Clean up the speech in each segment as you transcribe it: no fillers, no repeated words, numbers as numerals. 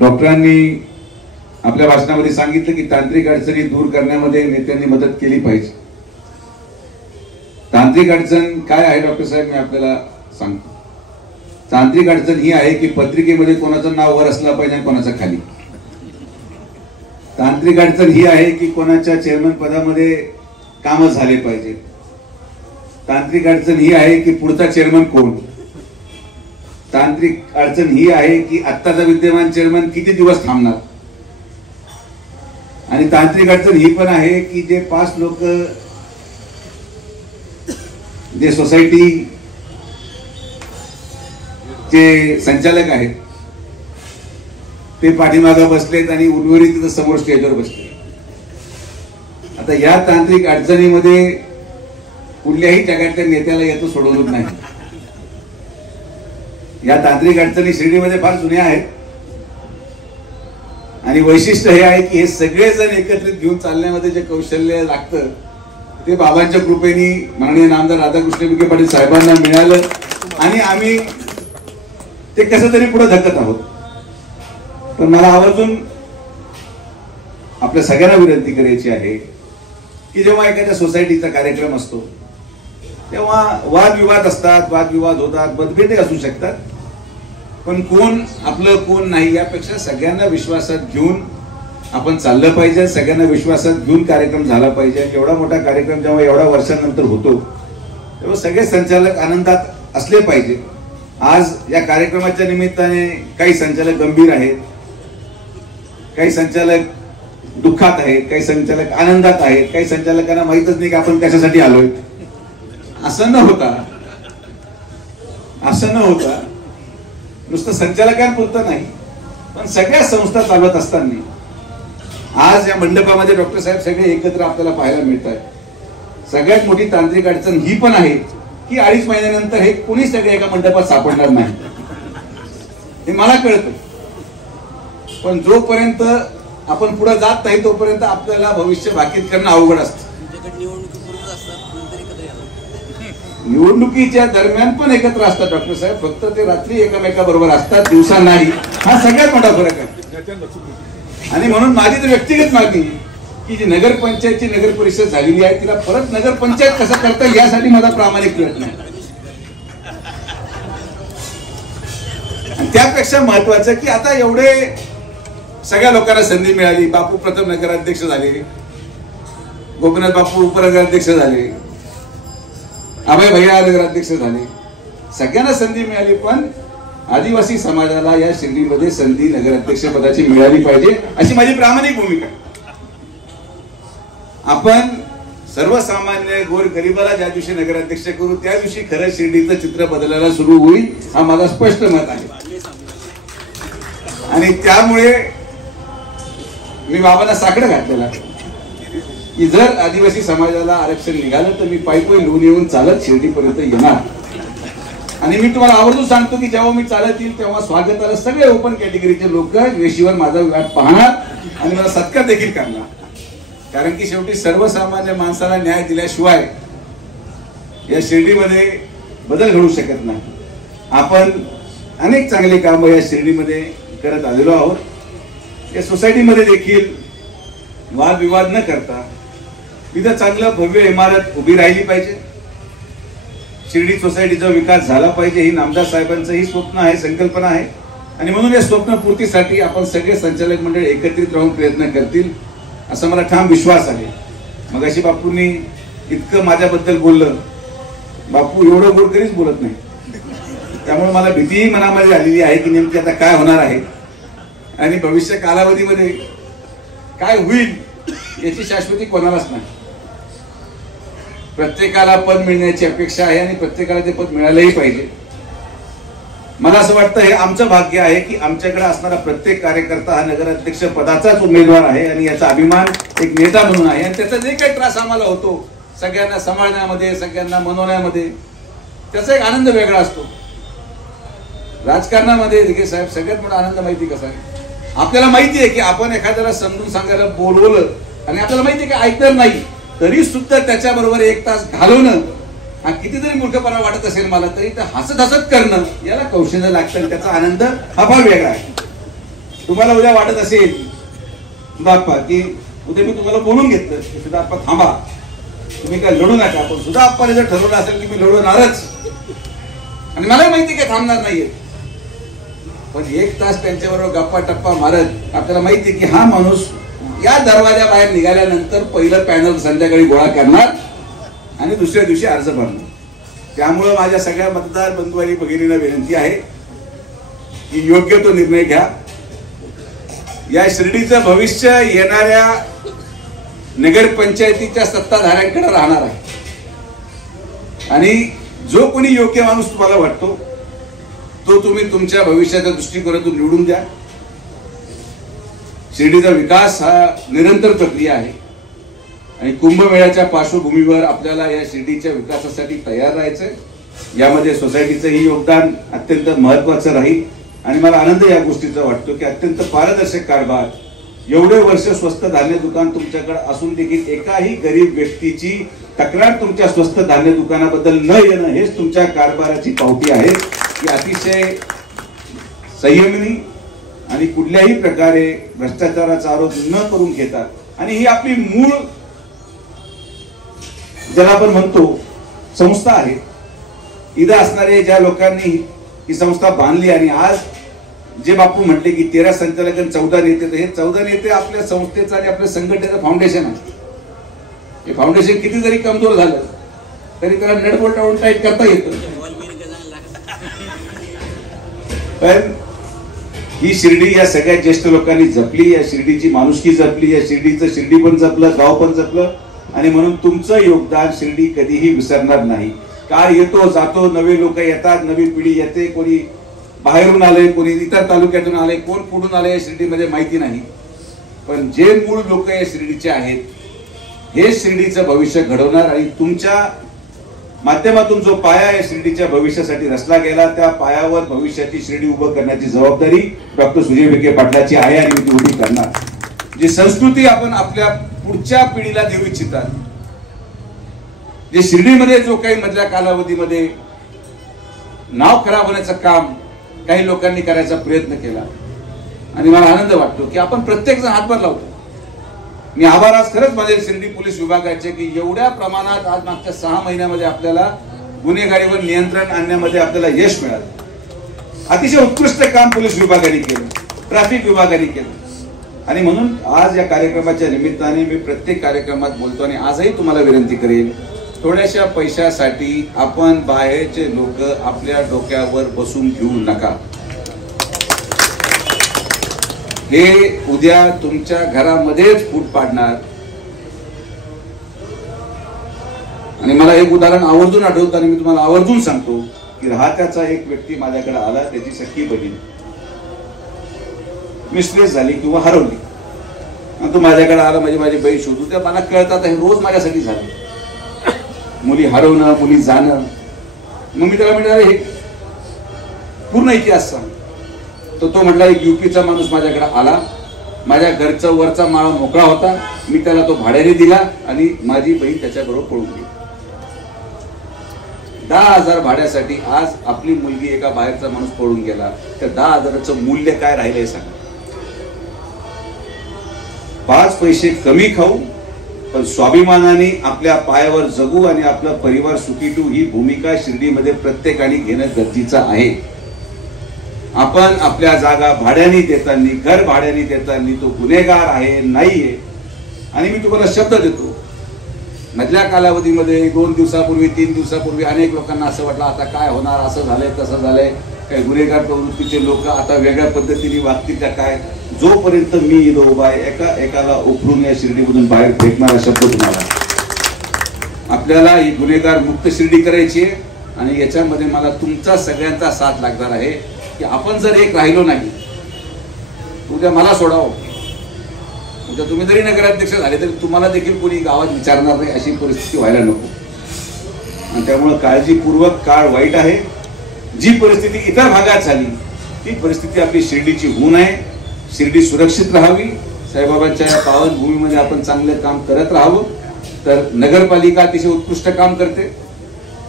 डॉक्टरांनी आपल्या भाषणामध्ये सांगितलं की तांत्रिक अडचणी दूर करण्यामध्ये नेत्यांनी मदत केली पाहिजे. तांत्रिक अडचण काय आहे डॉक्टर साहेब, मी आपल्याला सांगतो. तांत्रिक अडचण ही आहे की पत्रिकेमध्ये कोणाचं नाव वर असलं पाहिजे आणि कोणाचं खाली. तांत्रिक अडचण ही आहे की कोणाच्या चेअरमन पदामध्ये कामं झाले पाहिजे. तांत्रिक अडचण ही आहे की पुढचा चेअरमन कोण. तांत्रिक अडचण ही आहे की आत्ताचा विद्यमान चेअरमन किती दिवस थांबणार. आणि तांत्रिक अडचण ही पण आहे की जे 5 लोक जे सोसायटी चे संचालक आहेत ते पाठीमागे बसलेत आणि उर्वरित तिथं समोर स्टेजवर बसले. आता या तांत्रिक अडचणीमध्ये कुठल्याही जगातल्या नेत्याला याचं सोडवत नाही. या तांत्रिक अडचणी शिर्डीमध्ये फार जुन्या आहेत आणि वैशिष्ट्य हे आहे की हे सगळेजण एकत्रित घेऊन चालण्यामध्ये जे कौशल्य लागतं ते बाबांच्या कृपेने माननीय नामदार राधाकृष्ण विखे पाटील साहेबांना मिळालं आणि आम्ही ते कसं तरी पुढे धकत आहोत. पण मला आवर्जून आपल्या सगळ्यांना विनंती करायची आहे की जेव्हा एखाद्या सोसायटीचा कार्यक्रम असतो तेव्हा वादविवाद असतात, वादविवाद होतात, मतभेद असू शकतात. पण कोण आपलं कोण नाही यापेक्षा सगळ्यांना विश्वासात घेऊन आपण चाललं पाहिजे. सगळ्यांना विश्वासात घेऊन कार्यक्रम झाला पाहिजे. एवढा मोठा कार्यक्रम जेव्हा एवढ्या वर्षांनंतर होतो तेव्हा सगळे संचालक आनंदात असले पाहिजे. आज या कार्यक्रमाच्या निमित्ताने काही संचालक गंभीर आहेत, काही संचालक दुःखात आहेत, काही संचालक आनंदात आहेत, काही संचालकांना माहितच नाही की आपण कशासाठी आलोय. असं न होता नुसतं संचालकांपुरतं नाही पण सगळ्या संस्था चालवत असताना आज या मंडपामध्ये डॉक्टर साहेब सगळे एकत्र आपल्याला पाहायला मिळतात. सगळ्यात मोठी तांत्रिक अडचण ही पण आहे की 2.5 महिन्यानंतर हे कोणी सगळे एका मंडपात सापडणार नाही हे मला कळतं. पण जोपर्यंत आपण पुढे जात नाही तोपर्यंत आपल्याला भविष्य भाकीत करणं अवघड असतं. निवडणुकीच्या दरम्यान पण एकत्र असतात डॉक्टर साहेब, फक्त ते रात्री एकमेकाबरोबर असतात, दिवसा नाही. हा सगळ्यात मोठा फरक आहे. आणि म्हणून माझी तर व्यक्तिगत मागणी की जी नगरपंचायतची नगर परिषद झालेली आहे तिला परत नगरपंचायत कसं करता येईल यासाठी माझा प्रामाणिक प्रयत्न आहे. त्यापेक्षा महत्वाचं की आता एवढे सगळ्या लोकांना संधी मिळाली. बापू प्रथम नगराध्यक्ष झाले, गोपीनाथ बापू उपनगराध्यक्ष झाले, अभय भैया नगराध्यक्ष झाले. सगळ्यांना संधी मिळाली पण आदिवासी समाजाला या शिर्डीमध्ये संधी नगराध्यक्ष पदाची मिळाली पाहिजे अशी माझी प्रामाणिक भूमिका आहे. आपण सर्वसामान्य गोर गरिबाला ज्या दिवशी नगराध्यक्ष करू त्या दिवशी खरं शिर्डीचं चित्र बदलायला सुरू होईल हा माझा स्पष्ट मत आहे. आणि त्यामुळे मी बाबांना साकडं घातलेलं की जर आदिवासी समाजाला आरक्षण निघालं तर मी पायी लून येऊन चालत शिर्डीपर्यंत येणार. आणि मी तुम्हाला आवर्जून सांगतो की जेव्हा मी चालत येईल तेव्हा स्वागताला सगळे ओपन कॅटेगरीचे लोक वेशीवर माझा वाट पाहणार आणि मला सत्कार देखील करणार. कारण की शेवटी सर्वसामान्य माणसाला न्याय दिल्याशिवाय या शिर्डीमध्ये बदल घडू शकत नाही. आपण अनेक चांगली कामं या शिर्डीमध्ये करत आलेलो आहोत. या सोसायटीमध्ये देखील वादविवाद न करता तिथं चांगलं भव्य इमारत उभी राहिली पाहिजे. शिर्डी सोसायटीचा विकास झाला पाहिजे ही नामदार साहेबांचं ही स्वप्न आहे, संकल्पना आहे. आणि म्हणून या स्वप्न पूर्तीसाठी आपण सगळे संचालक मंडळ एकत्रित राहून प्रयत्न करतील असा मला ठाम विश्वास आहे. मगाशी बापूंनी इतकं माझ्याबद्दल बोललं, बापू एवढं गोड कधीच बोलत नाही. त्यामुळे मला भीतीही मनामध्ये आलेली आहे की नेमकी आता काय होणार आहे आणि भविष्य कालावधीमध्ये काय होईल याची शाश्वती कोणालाच नाही. प्रत्येकाला पद मिळण्याची अपेक्षा आहे आणि प्रत्येकाला ते पद मिळालंही पाहिजे. मला असं वाटतं हे आमचं भाग्य आहे की आमच्याकडे असणारा प्रत्येक कार्यकर्ता हा नगराध्यक्ष पदाचाच उमेदवार आहे आणि याचा अभिमान एक नेता म्हणून आहे. आणि त्याचा जे काही त्रास आम्हाला होतो सगळ्यांना सांभाळण्यामध्ये, सगळ्यांना मनवण्यामध्ये, त्याचा एक आनंद वेगळा असतो. राजकारणामध्ये दिघे साहेब सगळ्यात मोठा आनंद माहिती कसा आहे, आपल्याला माहिती आहे की आपण एखाद्याला समजून सांगायला बोलवलं आणि आपल्याला माहिती आहे की ऐकणार नाही तरी सुद्धा त्याच्याबरोबर 1 तास घालवणं हा किती जरी मूर्खपणा वाटत असेल मला तरी ते हसत हसत करणं याला कौशल्य लागतं. त्याचा आनंद हा फार वेगळा आहे. तुम्हाला उद्या वाटत असेल सुधाप्पा की उद्या मी तुम्हाला बोलून घेतलं की सुधाप्पा थांबा, तुम्ही काय लढू नका, पण सुधाप्पाने जर ठरवलं असेल की मी लढवणारच आणि मला माहिती काय थांबणार नाहीये, पण 1 तास त्यांच्याबरोबर गप्पा टप्पा मारत आपल्याला माहिती की हा माणूस या दरवाजा बाहेर निघाल्यानंतर पहिलं पॅनल संध्याकाळी गोळा करणार आणि दुसऱ्या दिवशी अर्ज भरणार. त्यामुळे माझ्या सगळ्या मतदार बंधू आणि भगिनींना विनंती आहे की योग्य तो निर्णय घ्या. या शिर्डीचं भविष्य येणाऱ्या नगरपंचायतीच्या सत्ताधाऱ्यांकडे राहणार आहे आणि जो कोणी योग्य माणूस तुम्हाला वाटतो तो तुम्ही तुमच्या भविष्याच्या दृष्टिकोनातून निवडून द्या. शिर्डीचा विकास हा निरंतर प्रक्रिया आहे आणि कुंभमेळ्याच्या पार्श्वभूमीवर आपल्याला या शिर्डीच्या विकासासाठी तयार राहायचंय. यामध्ये सोसायटीचंही योगदान अत्यंत महत्वाचं राहील आणि मला आनंद या गोष्टीचा वाटतो की अत्यंत पारदर्शक कारभार, एवढे वर्ष स्वस्त धान्य दुकान तुमच्याकडे असून देखील एकाही गरीब व्यक्तीची तक्रार तुमच्या स्वस्त धान्य दुकानाबद्दल न येणं हेच तुमच्या कारभाराची पावती आहे की अतिशय संयमनी आणि कुठल्याही प्रकारे भ्रष्टाचाराचा आरोप न करून घेता. आणि ही आपली मूळ ज्याला आपण म्हणतो संस्था आहे, इथं असणारे ज्या लोकांनी ही संस्था बांधली आणि आज जे बापू म्हटले की 13 संचालक आणि 14 नेते, तर हे 14 नेते आपल्या संस्थेचं आणि आपल्या संघटनेचं फाउंडेशन आहे. हे फाउंडेशन किती जरी कमजोर झालं तरी त्याला नटबोल्ट टाळून टाईट करता येतं. पण ही शिर्डी या सगळ्या ज्येष्ठ लोकांनी जपली, या शिर्डीची माणुसकी जपली, या शिर्डीचं शिर्डी पण जपलं, गाव पण जपलं आणि म्हणून तुमचं योगदान शिर्डी कधीही विसरणार नाही. काळ येतो जातो, नवे लोक येतात, नवी पिढी येते, कोणी बाहेरून आले, कोणी इतर तालुक्यातून आले, कोण कुठून आले या शिर्डीमध्ये माहिती नाही, पण जे मूळ लोक या शिर्डीचे आहेत हे शिर्डीचं भविष्य घडवणार आणि तुमच्या माध्यमातून जो पाया या शिर्डीच्या भविष्यासाठी रचला गेला त्या पायावर भविष्याची शिर्डी उभं करण्याची जबाबदारी डॉक्टर सुजय विखे पाटलाची आहे आणि ती उभी करणार. जी संस्कृती आपण आपल्या पुढच्या पिढीला देऊ इच्छितात, जे शिर्डीमध्ये जो काही मधल्या कालावधीमध्ये नाव खराब होण्याचं काम काही लोकांनी करायचा प्रयत्न केला आणि मला आनंद वाटतो की आपण प्रत्येक जण हातभार लावतो. मी आभार आज खरंच माझे शिर्डी पोलीस विभागाचे की एवढ्या प्रमाणात आज मागच्या 6 महिन्यामध्ये आपल्याला गुन्हेगारीवर नियंत्रण आणण्यामध्ये आपल्याला यश मिळालं. अतिशय उत्कृष्ट काम पोलीस विभागाने केलं, ट्रॅफिक विभागाने केलं आणि म्हणून आज या कार्यक्रमाच्या निमित्ताने मी प्रत्येक कार्यक्रमात बोलतो आणि आजही तुम्हाला विनंती करेन, थोड्याशा पैशासाठी आपण बाहेरचे लोक आपल्या डोक्यावर बसून घेऊ नका. हे उद्या तुमच्या घरामध्येच फूट पाडणार. आणि मला एक उदाहरण आवर्जून आठवतं आणि मी तुम्हाला आवर्जून सांगतो की राहत्याचा एक व्यक्ती माझ्याकडे आला, त्याची सख्खी बहीण मिसप्लेस झाली किंवा हरवली आणि तो माझ्याकडे आला, माझी बहीण शोधू. त्या मला कळतात हे रोज माझ्यासाठी झालं, मुली हरवणं, मुली जाणं. मग मी त्याला म्हटलं हे पूर्ण इतिहास सांग. तो म्हटला एक यूपीचा माणूस माझ्याकडे आला, माझ्या घरचा वरचा माळा मोकळा होता, मी त्याला तो भाड्याने दिला आणि माझी बहीण त्याच्याबरोबर पळून गेली. 10,000 भाड्यासाठी आज आपली मुलगी एका बाहेरचा माणूस पळून गेला, तर 10,000चं मूल्य काय राहिलंय सांगा. 5 पैसे कमी खाऊ पण स्वाभिमानाने आपल्या पायावर जगू आणि आपला परिवार सुखी ठेवू ही भूमिका शिर्डीमध्ये प्रत्येकाने घेणं गरजेचं आहे. आपण आपल्या जागा भाड्याने देताना, घर भाड्याने देताना तो गुन्हेगार आहे नाहीये. आणि मी तुम्हाला शब्द देतो, मधल्या कालावधीमध्ये 2 दिवसापूर्वी 3 दिवसापूर्वी अनेक लोकांना असं वाटलं आता काय होणार, असं झालंय तसं झालंय, काही गुन्हेगार प्रवृत्तीचे लोक आता वेगळ्या पद्धतीने वागतील का काय. जोपर्यंत मी इथं उभा आहे एकाला उखडून या शिर्डीमधून बाहेर फेकणारा शब्द तुम्हाला. आपल्याला ही गुन्हेगार मुक्त शिर्डी करायची आहे आणि याच्यामध्ये मला तुमचा सगळ्यांचा साथ लागणार आहे की आपण जर एक राहिलो नाही, उद्या मला सोडावं, उद्या तुम्ही जरी नगराध्यक्ष झाले तरी तुम्हाला देखील कोणी गावात विचारणार नाही अशी परिस्थिती व्हायला नको. आणि त्यामुळे काळजीपूर्वक काळ वाईट आहे. जी परिस्थिती इतर भागात झाली ती परिस्थिती आपली शिर्डीची होऊ नये. शिर्डी सुरक्षित राहावी. साईबाबांच्या या पावन भूमीमध्ये आपण चांगले काम करत राहावं. तर नगरपालिका अतिशय उत्कृष्ट काम करते.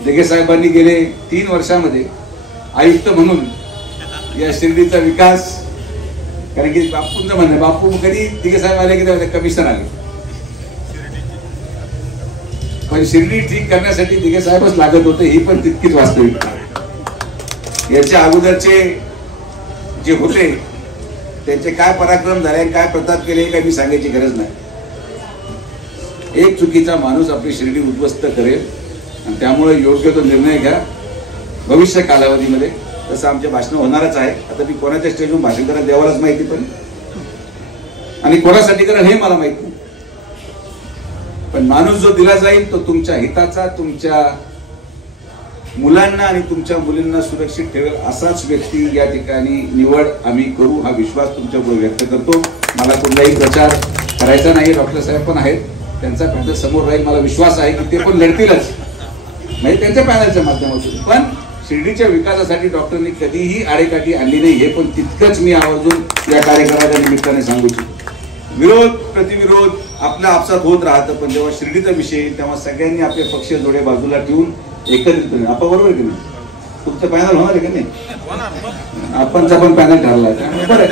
देगे साहेबांनी गेले 3 वर्षामध्ये आयुक्त म्हणून या शिर्डीचा विकास कारण की बापूंचं म्हणणं आहे, बापू कधी दिघे साहेब आले की कमिशनर आले, पण शिर्डी ठीक करण्यासाठी दिघे साहेबच लागत होते, ही पण तितकीच वास्तविकता आहे. याच्या अगोदरचे जे होते त्यांचे काय पराक्रम झाले, काय प्रताप केले काय मी सांगायची गरज नाही. एक चुकीचा माणूस आपली शिर्डी उद्ध्वस्त करेल आणि त्यामुळे योग्य तो निर्णय घ्या भविष्य कालावधीमध्ये. तसं आमचे भाषण होणारच आहे. आता मी कोणाच्या स्टेजवर भाषण करायला देवालाच माहिती, पण आणि कोणासाठी करेल हे मला माहिती नाही. पण माणूस जो दिला जाईल तो तुमच्या हिताचा, तुमच्या मुलांना आणि तुमच्या मुलींना सुरक्षित ठेवेल असाच व्यक्ती या ठिकाणी निवड आम्ही करू, हा विश्वास तुमच्यापुढे व्यक्त करतो. मला कुठलाही प्रचार करायचा नाही. डॉक्टर साहेब पण आहेत, त्यांचा पॅनल समोर राहील. मला विश्वास आहे की ते पण लढतीलच, म्हणजे त्यांच्या पॅनलच्या माध्यमातून. पण शिर्डीच्या विकासासाठी डॉक्टरनी कधीही आडेकाठी आणली नाही, हे पण तितकंच मी आवर्जून या कार्यक्रमाच्या निमित्ताने सांगू इच्छितो. विरोध प्रतिविरोध आपल्या आपसात होत राहतं, पण जेव्हा शिर्डीचा विषय तेव्हा सगळ्यांनी आपले पक्ष जोडे बाजूला ठेवून एकत्रित आपण बरोबर की नाही. तुमचं पॅनल होणार आहे का नाही, आपणचा पण पॅनल ठरला आहे. बरं,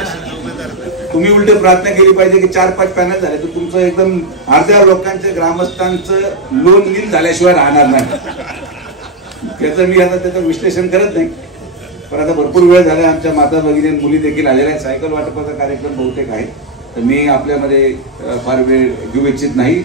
तुम्ही उलटे प्रार्थना केली पाहिजे की 4-5 पॅनल झाले तर तुमचं एकदम अर्ध्या लोकांचं ग्रामस्थांचं लोन नील झाल्याशिवाय राहणार नाही. त्याचं मी आता त्याचं विश्लेषण करत नाही, पण आता भरपूर वेळ झाला. आमच्या माता भगिनी मुली देखील आलेल्या आहेत. सायकल वाटपाचा कार्यक्रम बहुतेक आहे, तर मी आपल्यामध्ये फार वेळ घेऊ इच्छित नाही.